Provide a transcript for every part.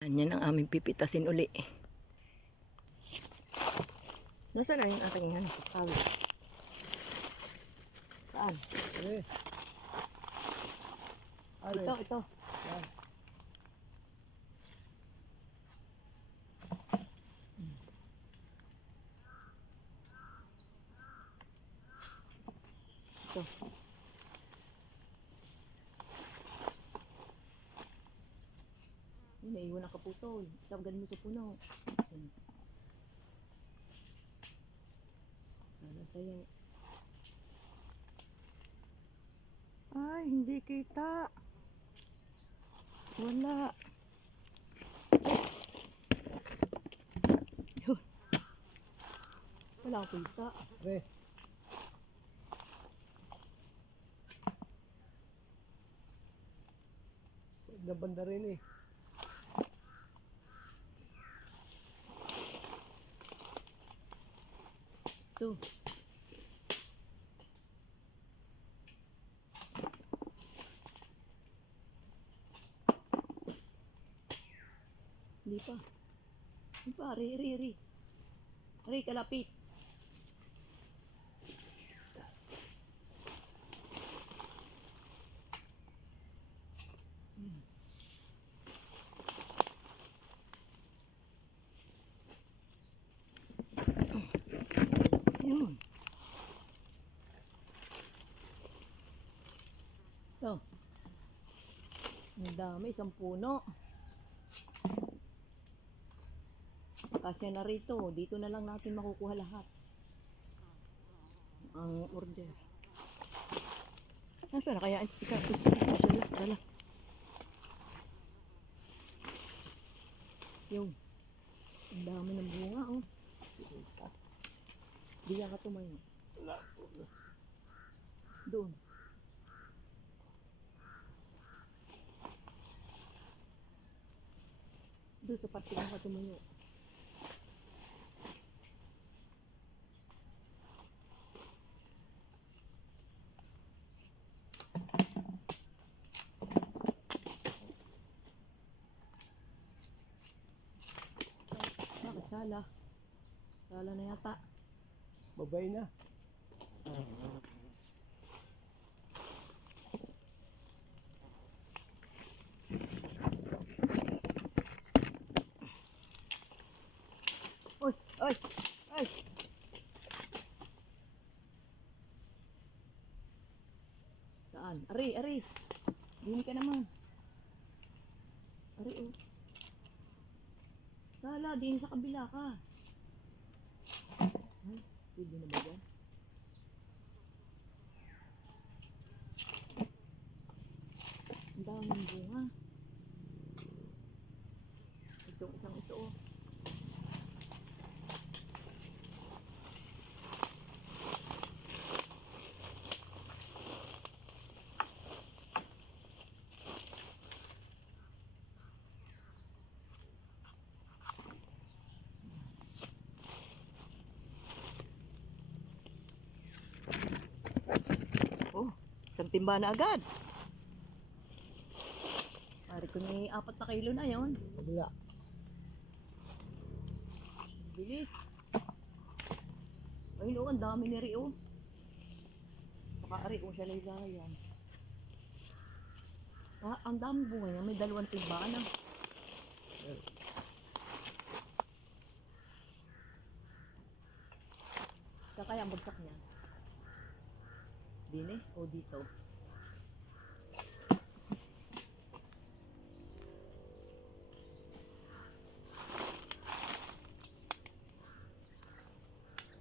Yan ang aming pipitasin uli. Nasaan na yung aking ano? Sabi. Saan? Eh. Ito, ito. Ito. Naiwan ang kaputol. Tawagan mo sa puno. Para sa'yo. Ay, hindi kita. Wala. Wala akong kita. Pre. Na banda rin eh. Ito. Hindi pa. Hindi pa. Ari, ari. Ari, kalapit. Dami, isang puno. Kasya na rito. Dito na lang natin makukuha lahat. Ang order. Nasaan na kaya? Isa, isa, isa, dala. Yung. Ang dami ng bunga, oh. Bigyan ka tumayo. Doon. Doon sa parte ng katumayo. Bakit sala? Sala na yata. Babay na. Oy, oy, oy. Saan? Ari, ari. Dini ka naman. Ari, oh. Sala, din sa kabila ka. Ay, pwede na ba yan? Ang daming bunga. Itong isang ito, oh. Oh, isang timba na agad. Pare ko ni apat na kilo na yon. Kabila. Bilis. Ayun oh, ang dami ni Rio. Baka Rio siya laylayan. Ah, ang dami bunga niya. May dalawang timba na. Saan kaya ang bagsak niya? Dine o dito?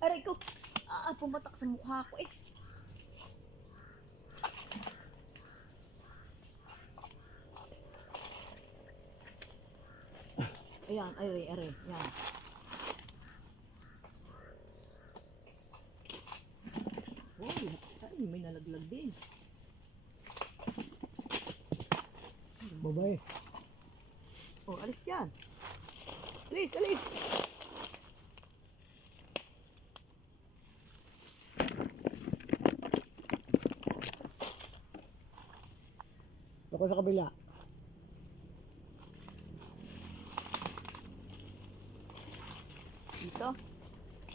Aray ko! Ah, pumatak sa mukha ko eh. Ayan, aray, aray, yan. Ayun, may nalaglag din. Babae. Oh, alis yan. Alis, alis. Ako sa kabila. Dito?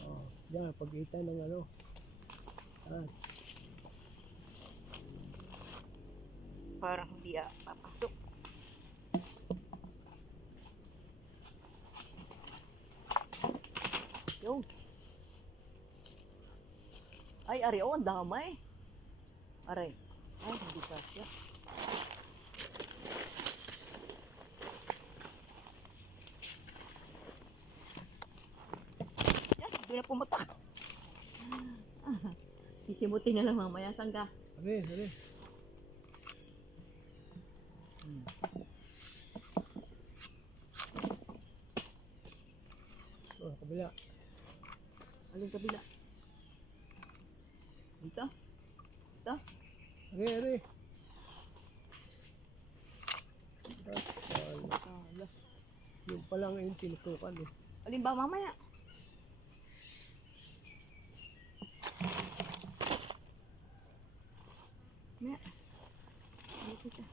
Oh, yan, pagkita ng ano. Ah. Parang hindi ah, papasok. Yung. Ay, ari, oh, ang damay. Aray. Ay, hindi pa siya. Yan, doon na pumatak. Sisimutin na lang mamaya. Saan ka? Are, are. Oh, kabila. Aling kabila? Dito? Dito? Are, are. Dasal. Ala. Yung pa lang yung tinutukan eh. Alin ba mamaya? Maya. Dito siya.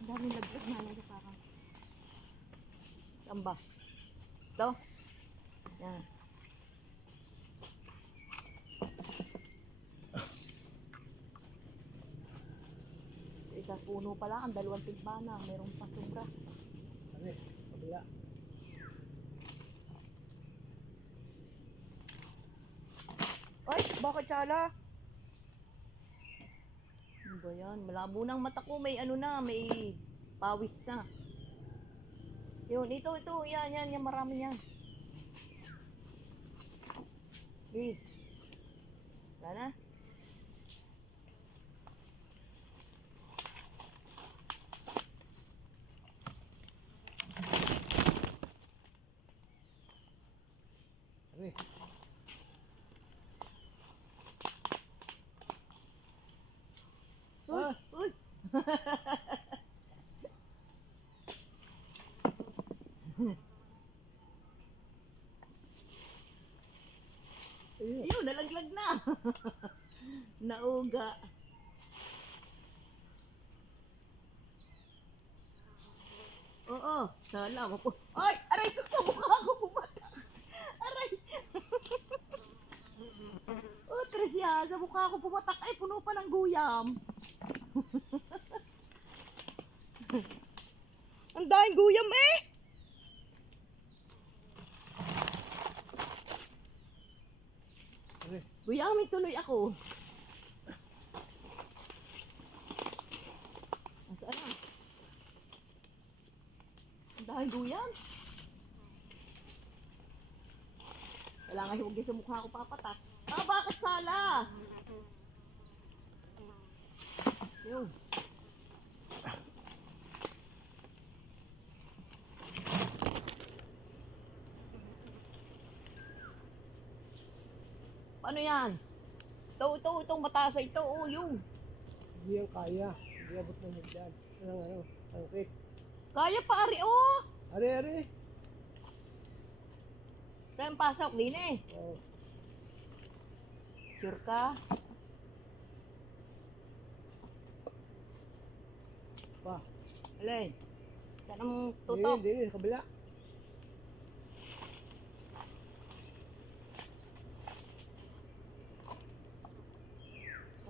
Ang daming laglag na lagi parang. Saan ba? Ito? Yan. Sa Puno pala, ang dalawang timbana, mayroong pasubra. Are, kabila. Ay, bakit sala? Ano ba yan? Malabo ng mata ko. May ano na, may pawis na. Yun, ito, ito. Yan, yan, yan. Marami yan. Please. Wala na? Ayun. Yun, nalaglag na. Nauga. Oo, sala mo po. Ay, aray ko sa mukha ko pumatak. Aray. oh, Tricia, sa mukha ko pumatak. Ay, puno pa ng guyam. Ang daming guyam eh. Are. Guyamin tuloy ako. Nasaan na? Dahil guyam. Kailangan huwag sa mukha ko papatak. Ah, bakit sala? Yun. Yan? Ito, ito, itong mataas ito. Oh, yung. Hindi yan kaya. Hindi abot ng hagdan. Anong ano, sangkit. Kaya pa, Ari, oh. Are, are. Saan pasok? Din eh. Oh, Sure ka? pa. Alay. Saan ang Hindi, tutok? hindi, sa kabila.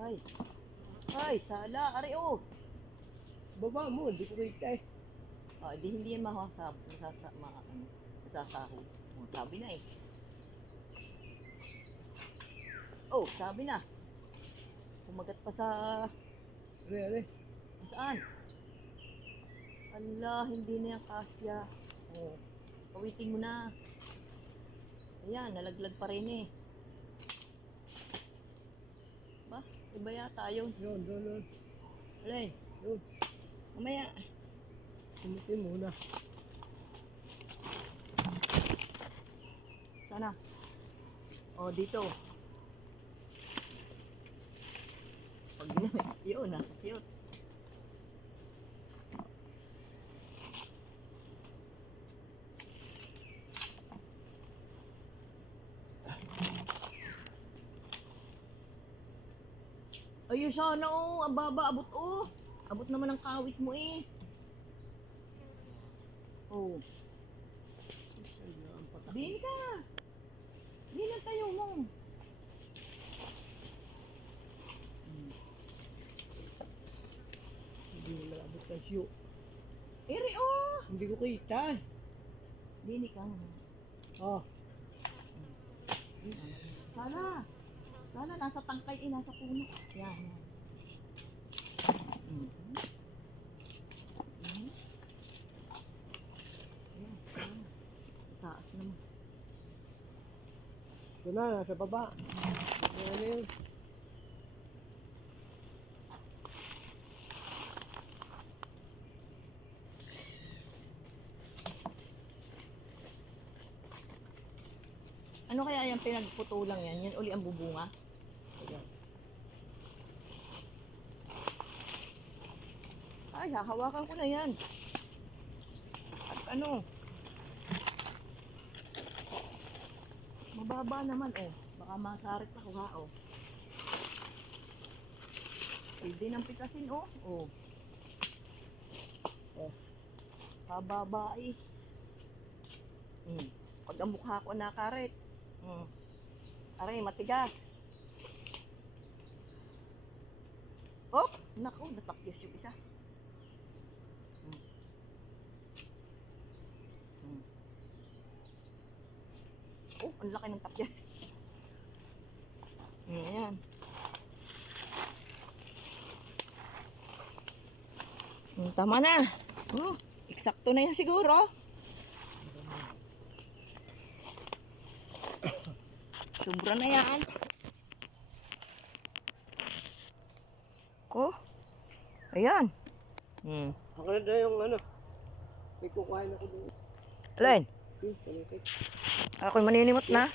Ay. Ay, sala. Ari, oh. Baba mo, hindi ko kita eh. Ah, di hindi yan mahasab, masasa, ma, ano, masasahod. Oh, sabi na eh. Oh, sabi na. Kumagat pa sa, Are, are. saan? Ala, hindi na yan kasya. Oh, pawitin mo na. Ayan, nalaglag pa rin eh. Ba, iba yata yun. Yun, doon, doon. Alay, Yun. mamaya. Tumutin muna. Sana. Oh, dito. Pag ginamit, yun ah, cute. yun sana oh. Ang abot oh. Abot naman ang kawit mo eh. Oh. Bini ka. Bini ang tayo mo. Hindi mo labot kasyo. Ere oh. Hindi ko kita. Bini ka. Oh. Sana. Sana nasa tangkay eh, nasa puno. Yan, yan. Yan, yan. Taas naman. Ito na, nasa baba. Ano yun? Ano kaya yung pinagputulang yan? Yan uli ang bubunga? Ayan. Ay, hahawakan ko na yan. At ano? Mababa naman, oh. Baka masarit ako, ha, oh. Pwede nang pitasin, oh. Oh. Oh. Pababa, eh. Hmm. Pag ang mukha ko nakarit. Hmm. Aray, matigas. Oh, naku, natapyas yung isa. Hmm. Hmm. Oh, ang laki ng tapyas. Ayan. Hmm, tama na. Oh, eksakto na yan siguro. Sobra na yan. Ko. Ayan. Hmm. Ako na yung ano. May kukuhain ako doon. Alin? Hmm. Ako'y maninimot na.